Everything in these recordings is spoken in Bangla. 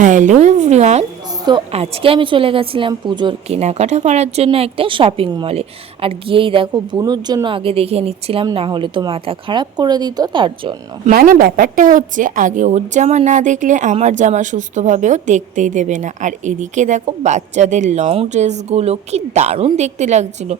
Hello everyone. তো আজকে আমি চলে গেছিলাম পুজোর কেনাকাটা করার জন্য একটা শপিং মলে। আর গিয়েই দেখো বুনুর জন্য আগে দেখে নিচ্ছিলাম, না হলে তো মাথা খারাপ করে দিত তার জন্য। মানে ব্যাপারটা হচ্ছে আগে ওর জামা না দেখলে আমার জামা সুস্থভাবেও দেখতেই দেবে না। আর এদিকে দেখো বাচ্চাদের লং ড্রেসগুলো কি দারুণ দেখতে লাগছিল,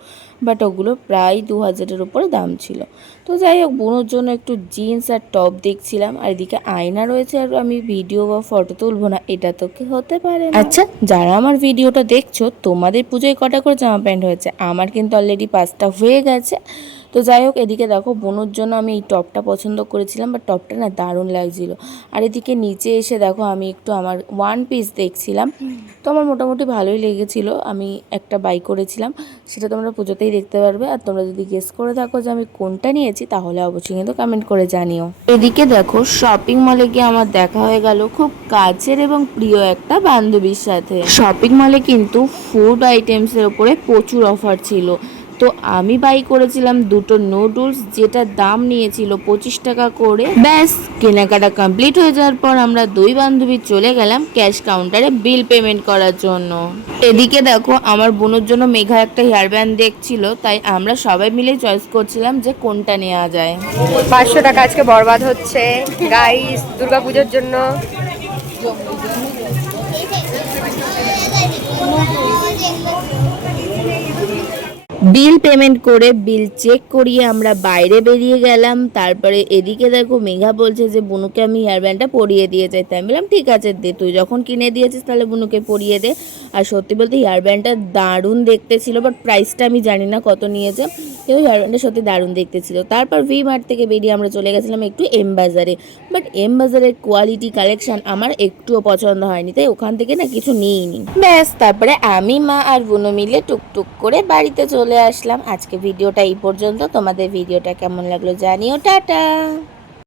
বাট ওগুলো প্রায় 2000-এর উপরে দাম ছিল। তো যাই হোক, বোনের জন্য একটু জিন্স আর টপ দেখছিলাম। আর এদিকে আয়না রয়েছে, আর আমি ভিডিও বা ফটো তুলবো না, এটা তো কি হতে পারে না। আচ্ছা, যারা আমার ভিডিওটা দেখছো তোমাদের পুজোয় কটা করে জামা প্যান্ট হয়েছে? আমার কিন্তু অলরেডি 5টা হয়ে গেছে। তো যাই হোক, এদিকে দেখো বোনের জন্য আমি এই টপটা পছন্দ করেছিলাম, বাট টপটা না দারুণ লাগছিল। আর এদিকে নিচে এসে দেখো আমি একটু আমার ওয়ান পিস দেখছিলাম, তো আমার মোটামুটি ভালোই লেগেছিল। আমি একটা বাই করেছিলাম, সেটা তোমরা পুজোতেই দেখতে পারবে। আর তোমরা যদি গেস করে থাকো যে আমি কোনটা নিয়েছি, তাহলে অবশ্যই কিন্তু কমেন্ট করে জানিও। এদিকে দেখো শপিং মলে গিয়ে আমার দেখা হয়ে গেল খুব কাছের এবং প্রিয় একটা বান্ধবীর সাথে। শপিং মলে কিন্তু ফুড আইটেমসের উপরে প্রচুর অফার ছিল। তো আমি বাই করেছিলাম দুটো নুডলস, যেটা দাম নিয়েছিল 25 টাকা করে। ব্যাস কেনাকাটা কমপ্লিট হয়ে যাওয়ার পর আমরা দুই বান্ধবী চলে গেলাম ক্যাশ কাউন্টারে বিল পেমেন্ট করার জন্য। এদিকে দেখো আমার বোনের জন্য মেঘা একটা হেয়ার ব্যান্ড দেখছিল, তাই আমরা সবাই মিলে চয়েস করছিলাম যে কোনটা নেওয়া যায়। 500 টাকা আজকে বরবাদ হচ্ছে গাইস দুর্গাপুজোর জন্য। বিল পেমেন্ট করে বিল চেক করিয়ে আমরা বাইরে বেরিয়ে গেলাম। তারপরে এদিকে দেখো মেঘা বলছে যে বুনুকে আমি হেয়ার ব্যান্ডটা পরিয়ে দিয়ে যাই। তাই আমি বললাম ঠিক আছে দে, তুই যখন কিনে দিয়েছিস তাহলে বুনুকে পরিয়ে দে। আর সত্যি বলতে হেয়ার ব্যান্ডটা দারুণ দেখতে ছিল, বাট প্রাইসটা আমি জানি না কত নিয়েছে, কিন্তু হেয়ার ব্যান্ডটা সত্যি দারুণ দেখতে ছিল। তারপর ভি মার্ট থেকে বেরিয়ে আমরা চলে গেছিলাম একটু এম বাজারে, বাট এম বাজারের কোয়ালিটি কালেকশন আমার একটুও পছন্দ হয়নি, তাই ওখান থেকে না কিছু নিইনি। ব্যাস তারপরে আমি, মা আর বুনু মিলে টুকটুক করে বাড়িতে চলে আসলাম। আজকে ভিডিওটা এই পর্যন্ত। তোমাদের ভিডিওটা কেমন লাগলো জানিও। টাটা।